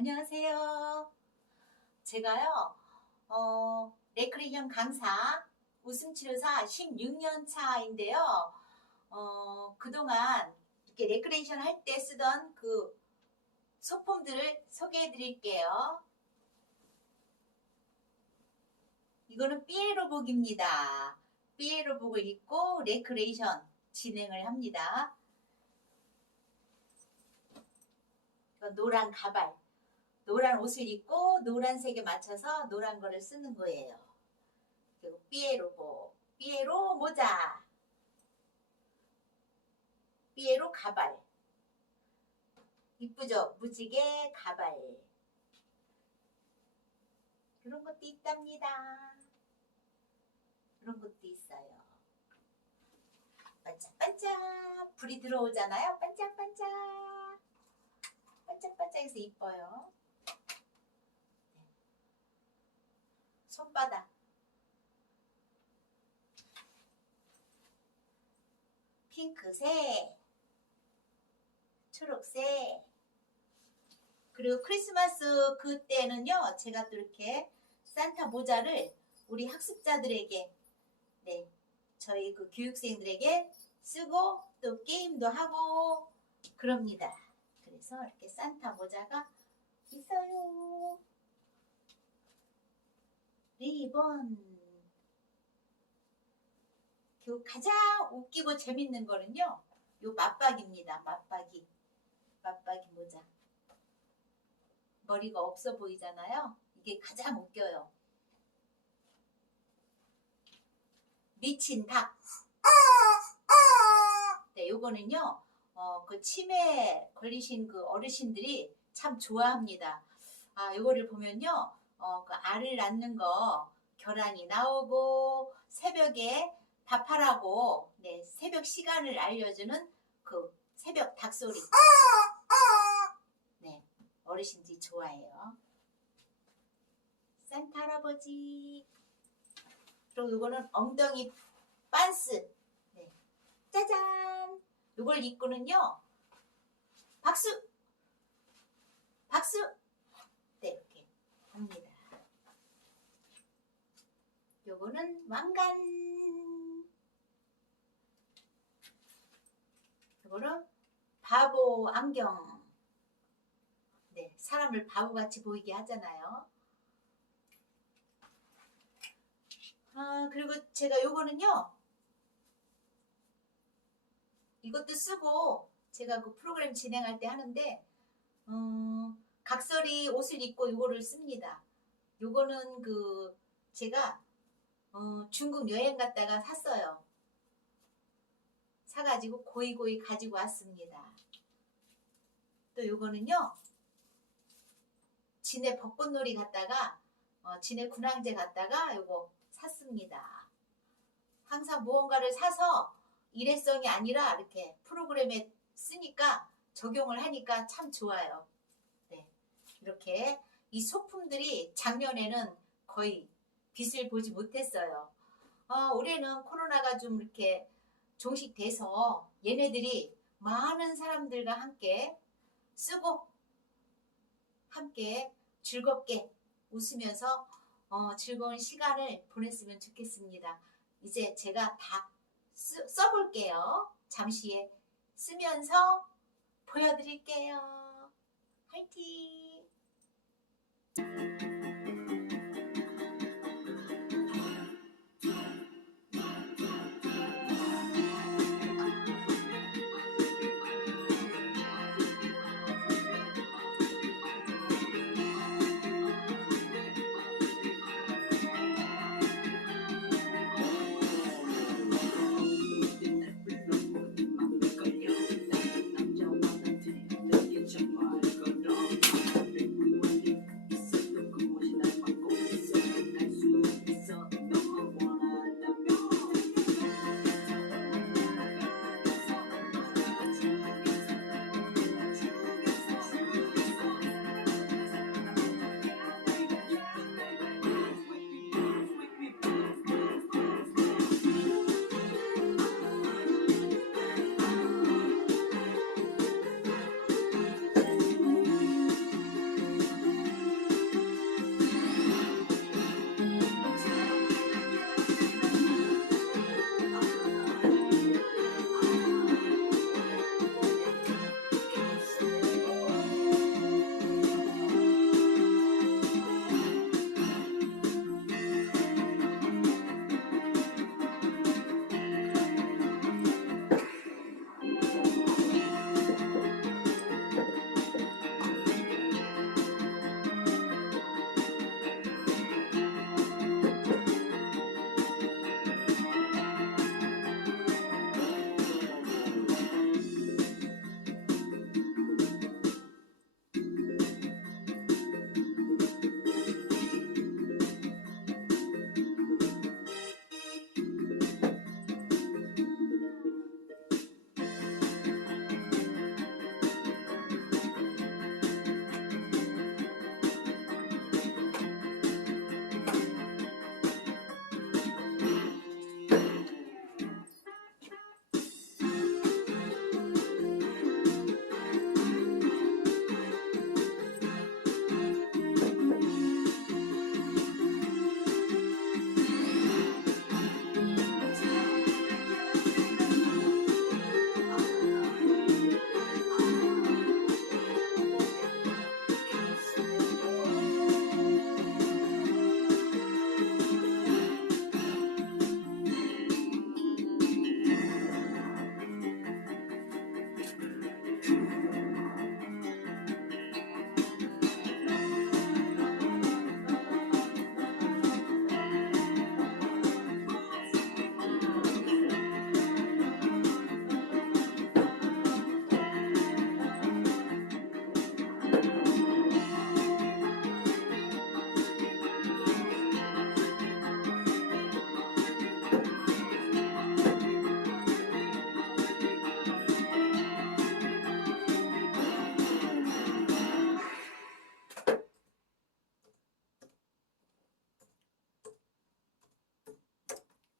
안녕하세요. 제가요, 어, 레크레이션 강사, 웃음치료사 16년 차인데요. 어, 그동안 이렇게 레크레이션 할 때 쓰던 그 소품들을 소개해 드릴게요. 이거는 삐에로복입니다. 삐에로복을 입고 레크레이션 진행을 합니다. 노란 가발. 노란 옷을 입고 노란색에 맞춰서 노란 거를 쓰는 거예요. 그리고 삐에로복, 삐에로 모자, 삐에로 가발. 이쁘죠? 무지개 가발. 그런 것도 있답니다. 그런 것도 있어요. 반짝반짝 불이 들어오잖아요. 반짝반짝. 반짝반짝해서 이뻐요. 손바닥. 핑크색, 초록색. 그리고 크리스마스 그때는요, 제가 또 이렇게 산타 모자를 우리 학습자들에게, 네, 저희 그 교육생들에게 쓰고 또 게임도 하고 그럽니다. 그래서 이렇게 산타 모자가 있어요. 리본. 그 가장 웃기고 재밌는 거는요. 요 맞박입니다. 맞박이. 맞박이 모자. 머리가 없어 보이잖아요. 이게 가장 웃겨요. 미친 닭. 네, 요거는요. 어, 그 치매 걸리신 그 어르신들이 참 좋아합니다. 아, 요거를 보면요. 어, 그 알을 낳는 거 결항이 나오고 새벽에 밥하라고 네, 새벽 시간을 알려주는 그 새벽 닭소리. 네, 어르신들이 좋아해요. 산타 할아버지. 그리고 요거는 엉덩이 빤스. 네. 짜잔. 요걸 입고는요. 박수. 박수. 네, 이렇게 합니다. 요거는 왕관. 요거는 바보 안경. 네, 사람을 바보같이 보이게 하잖아요. 아, 그리고 제가 요거는요. 이것도 쓰고 제가 그 프로그램 진행할 때 하는데 음, 각설이 옷을 입고 요거를 씁니다. 요거는 그 제가 어, 중국 여행 갔다가 샀어요. 사가지고 고이고이 가지고 왔습니다. 또 요거는요. 진해 벚꽃놀이 갔다가 어, 진해 군항제 갔다가 요거 샀습니다. 항상 무언가를 사서 일회성이 아니라 이렇게 프로그램에 쓰니까 적용을 하니까 참 좋아요. 네. 이렇게 이 소품들이 작년에는 거의 빛을 보지 못했어요. 어, 올해는 코로나가 좀 이렇게 종식돼서 얘네들이 많은 사람들과 함께 쓰고 함께 즐겁게 웃으면서 어, 즐거운 시간을 보냈으면 좋겠습니다. 이제 제가 다 쓰, 써볼게요. 잠시에 쓰면서 보여드릴게요. 화이팅!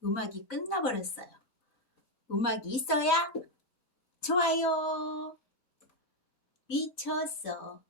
음악이 끝나버렸어요. 음악이 있어야 좋아요. 미쳤어.